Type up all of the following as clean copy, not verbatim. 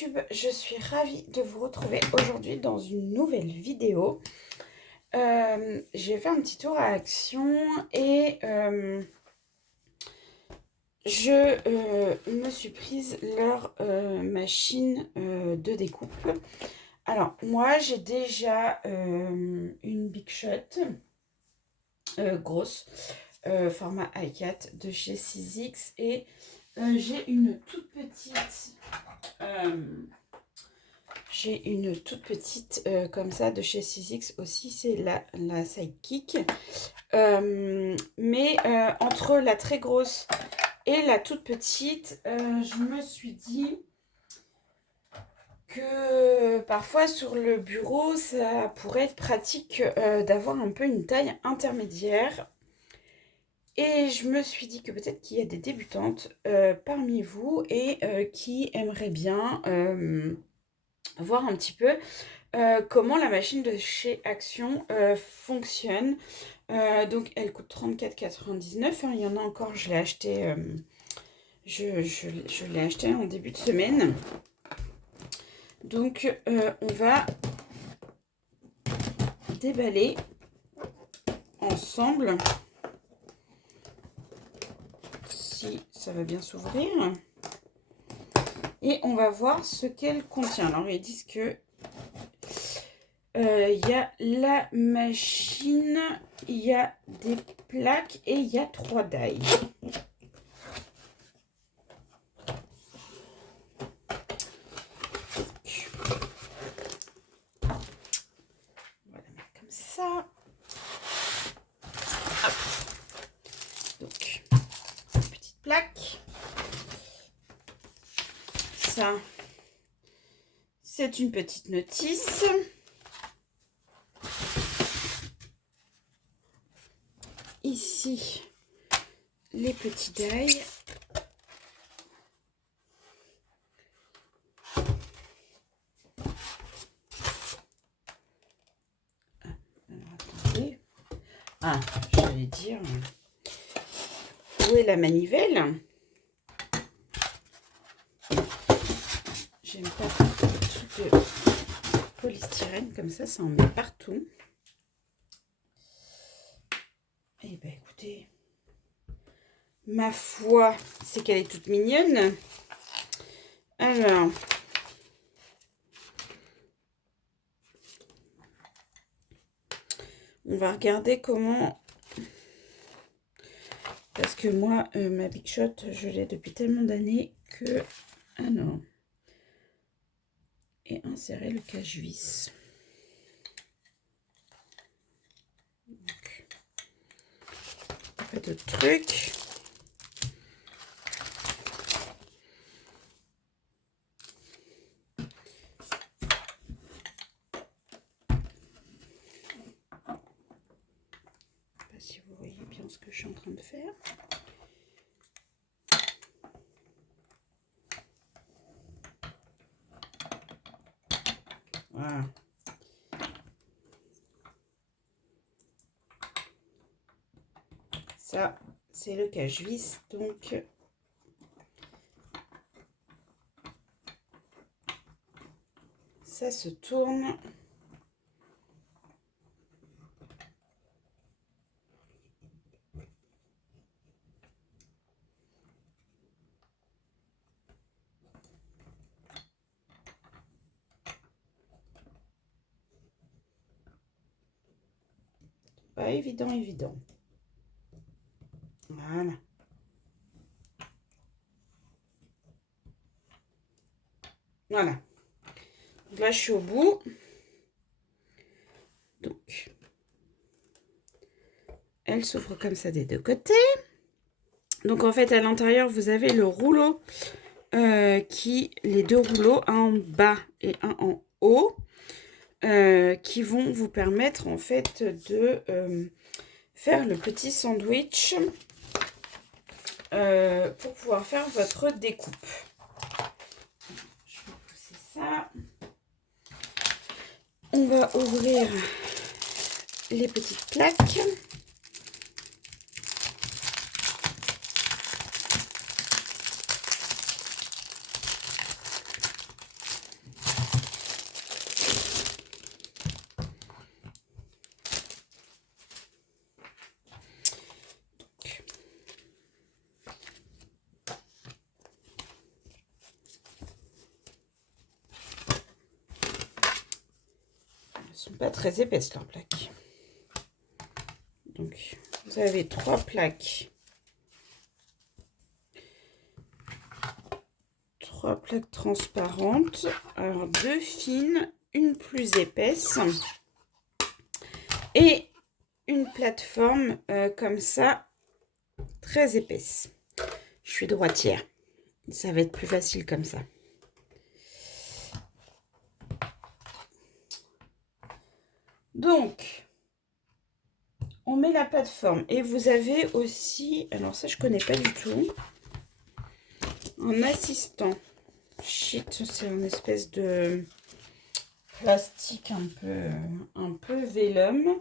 YouTube, je suis ravie de vous retrouver aujourd'hui dans une nouvelle vidéo. J'ai fait un petit tour à Action et je me suis prise leur machine de découpe. Alors moi j'ai déjà une Big Shot grosse, format A4 de chez Sizzix et j'ai une toute petite... comme ça de chez Sizzix aussi, c'est la Sidekick. Mais entre la très grosse et la toute petite, je me suis dit que parfois sur le bureau, ça pourrait être pratique d'avoir un peu une taille intermédiaire. Et je me suis dit que peut-être qu'il y a des débutantes parmi vous et qui aimeraient bien voir un petit peu comment la machine de chez Action fonctionne. Donc elle coûte 34,99 €. Il y en a encore, je l'ai acheté, je l'ai acheté en début de semaine. Donc on va déballer ensemble. Si ça va bien s'ouvrir. Et on va voir ce qu'elle contient. Alors ils disent que il y a la machine, il y a des plaques et il y a 3 die. On va la mettre comme ça. Hop. Donc, petite plaque. Ça, c'est une petite notice. Ici, les petits die. Attendez. Ah, j'allais dire, où est la manivelle? J'aime pas le truc de polystyrène comme ça en met partout. Eh ben écoutez, ma foi, c'est qu'elle est toute mignonne. Alors, on va regarder comment, parce que moi, ma Big Shot, je l'ai depuis tellement d'années que, alors, et insérer le cache-vis. Pas d'autres trucs. Si vous voyez bien ce que je suis en train de faire. Voilà. Ça, c'est le cache-vis. Donc, ça se tourne. Pas évident, évident. Voilà. Voilà. Donc là, je suis au bout. Donc, elle s'ouvre comme ça des deux côtés. Donc, en fait, à l'intérieur, vous avez le rouleau les deux rouleaux, un en bas et un en haut, qui vont vous permettre, en fait, de faire le petit sandwich pour pouvoir faire votre découpe. Je vais pousser ça. On va ouvrir les petites plaques. sont pas très épaisses, leurs plaques. Donc, vous avez 3 plaques. 3 plaques transparentes. Alors, 2 fines, une plus épaisse. Et une plateforme comme ça, très épaisse. Je suis droitière. Ça va être plus facile comme ça. Donc, on met la plateforme. Et vous avez aussi, alors ça je connais pas du tout, un assistant. Shit, c'est une espèce de plastique un peu vélum.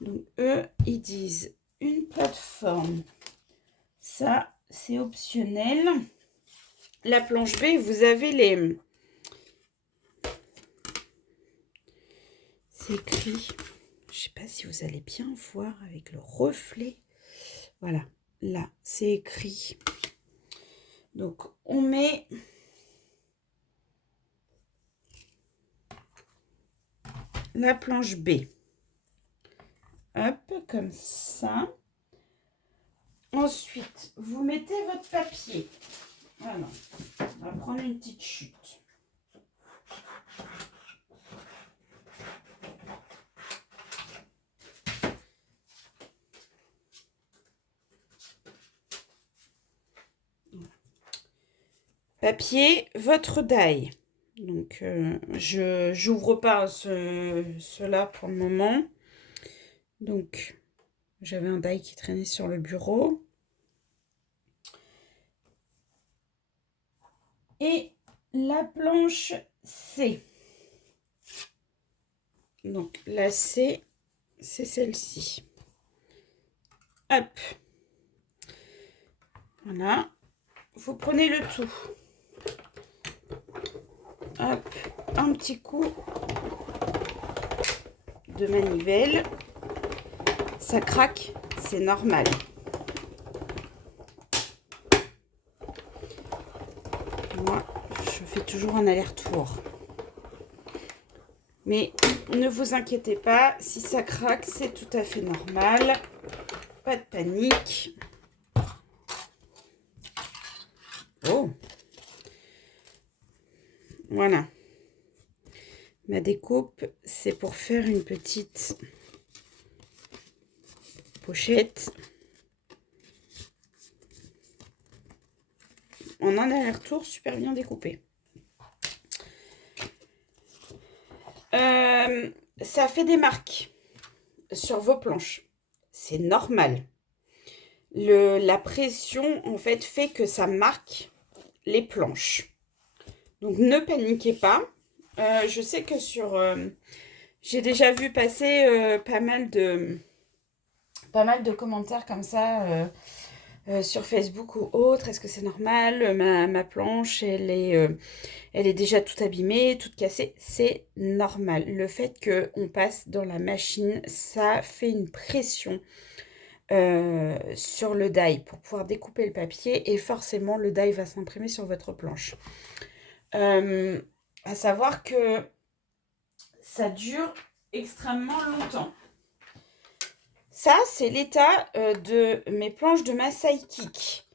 Donc eux, ils disent une plateforme. Ça, c'est optionnel. La planche B, vous avez les... C'est écrit... Je sais pas si vous allez bien voir avec le reflet. Voilà, là, c'est écrit. Donc, on met... la planche B. Hop, comme ça. Ensuite, vous mettez votre papier. Voilà. On va prendre une petite chute. Papier, votre die. Donc, je n'ouvre pas cela pour le moment. Donc, j'avais un die qui traînait sur le bureau. Et la planche C. Donc, la C, c'est celle-ci. Hop. Voilà. Vous prenez le tout. Hop. Un petit coup de manivelle. Ça craque, c'est normal. Moi, je fais toujours un aller-retour. Mais ne vous inquiétez pas, si ça craque, c'est tout à fait normal. Pas de panique. Oh! Voilà. Ma découpe, c'est pour faire une petite pochette. En un aller-retour, super bien découpé. Ça fait des marques sur vos planches. C'est normal. La pression, en fait que ça marque les planches. Donc, ne paniquez pas. Je sais que j'ai déjà vu passer pas mal de commentaires comme ça sur Facebook ou autre. Est-ce que c'est normal? Ma planche, elle est déjà toute abîmée, toute cassée. C'est normal. Le fait qu'on passe dans la machine, ça fait une pression sur le die pour pouvoir découper le papier et forcément le die va s'imprimer sur votre planche. À savoir que ça dure extrêmement longtemps. Ça, c'est l'état de mes planches de Masai Kik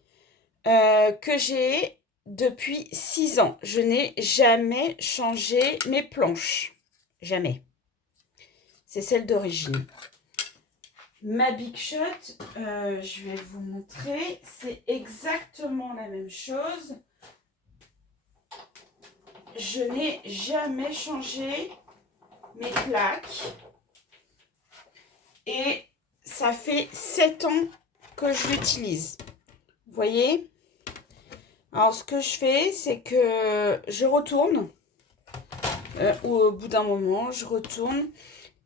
que j'ai depuis 6 ans. Je n'ai jamais changé mes planches. Jamais. C'est celle d'origine. Ma Big Shot, je vais vous montrer. C'est exactement la même chose. Je n'ai jamais changé mes plaques. Et ça fait 7 ans que je l'utilise. Vous voyez? Alors, ce que je fais, c'est que je retourne. Au bout d'un moment, je retourne.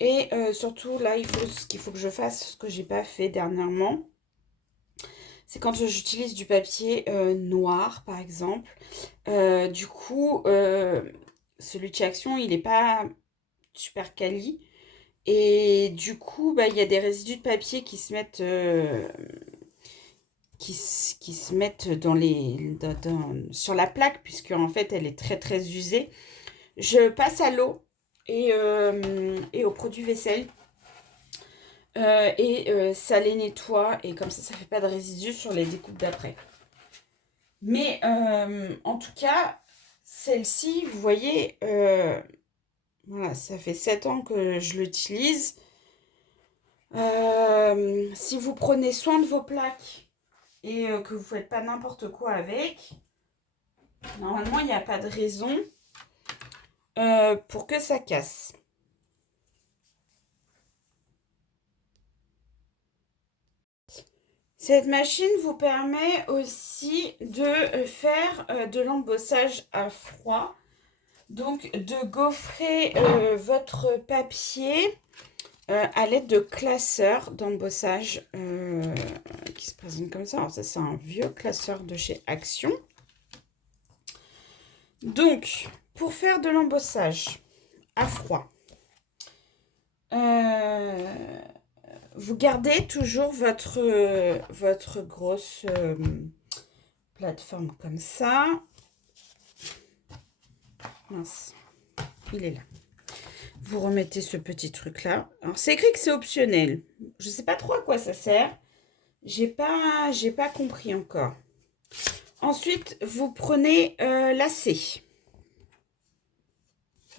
Et surtout, là, ce qu'il faut que je fasse, ce que j'ai pas fait dernièrement, c'est quand j'utilise du papier noir, par exemple. Du coup, celui de chez Action, il n'est pas super quali. Et du coup, il y a des résidus de papier qui se mettent, sur la plaque, puisque en fait, elle est très très usée. Je passe à l'eau et aux produits vaisselle. Ça les nettoie et comme ça fait pas de résidus sur les découpes d'après. Mais en tout cas, celle-ci, vous voyez, voilà, ça fait 7 ans que je l'utilise. Si vous prenez soin de vos plaques et que vous ne faites pas n'importe quoi avec, normalement, il n'y a pas de raison pour que ça casse. Cette machine vous permet aussi de faire de l'embossage à froid. Donc, de gaufrer votre papier à l'aide de classeurs d'embossage qui se présentent comme ça. Alors, ça, c'est un vieux classeur de chez Action. Donc, pour faire de l'embossage à froid, vous gardez toujours votre grosse plateforme comme ça. Mince, il est là. Vous remettez ce petit truc là. Alors c'est écrit que c'est optionnel. Je ne sais pas trop à quoi ça sert. J'ai pas compris encore. Ensuite, vous prenez lacet.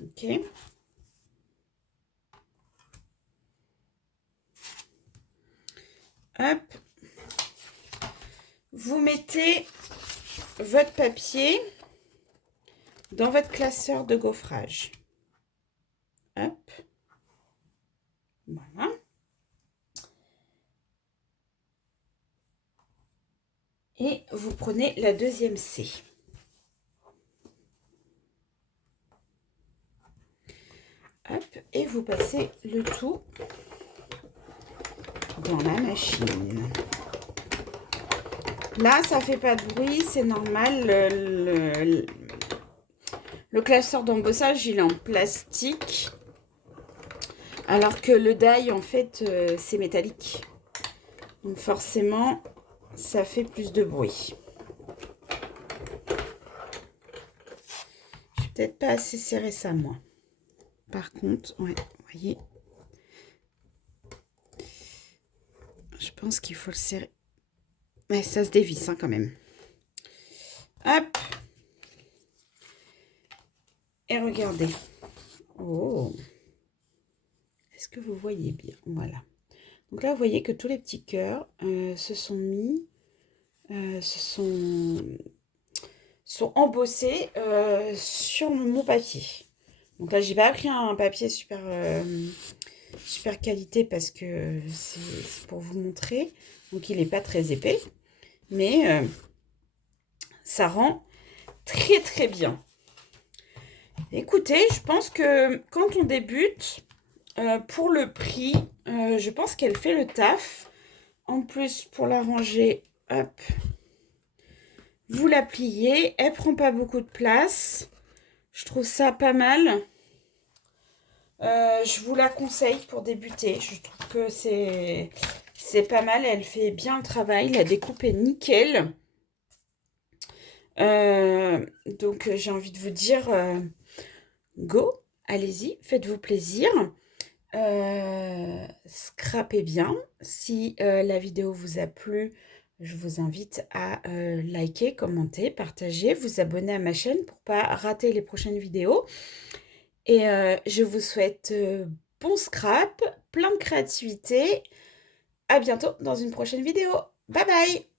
Ok. Hop. Vous mettez votre papier dans votre classeur de gaufrage. Hop. Voilà. Et vous prenez la deuxième C. Hop. Et vous passez le tout dans la machine. Là, ça fait pas de bruit, c'est normal. Le classeur d'embossage, il est en plastique. Alors que le die, en fait, c'est métallique. Donc forcément, ça fait plus de bruit. Je vais peut-être pas assez serré ça, moi. Par contre, ouais, vous voyez. Je pense qu'il faut le serrer. Mais ça se dévisse hein, quand même. Hop. Et regardez. Oh. Est-ce que vous voyez bien? Voilà. Donc là, vous voyez que tous les petits cœurs se sont mis, sont embossés sur mon papier. Donc là, j'ai pas pris un papier super qualité parce que c'est pour vous montrer. Donc il n'est pas très épais, mais ça rend très très bien. Écoutez, je pense que quand on débute, pour le prix, je pense qu'elle fait le taf. En plus, pour la ranger, hop, vous la pliez. Elle prend pas beaucoup de place. Je trouve ça pas mal. Je vous la conseille pour débuter. Je trouve que c'est pas mal. Elle fait bien le travail. La découpe est nickel. Donc, j'ai envie de vous dire, go, allez-y, faites-vous plaisir. Scrapez bien. Si la vidéo vous a plu, je vous invite à liker, commenter, partager, vous abonner à ma chaîne pour pas rater les prochaines vidéos. Et je vous souhaite bon scrap, plein de créativité. À bientôt dans une prochaine vidéo. Bye bye!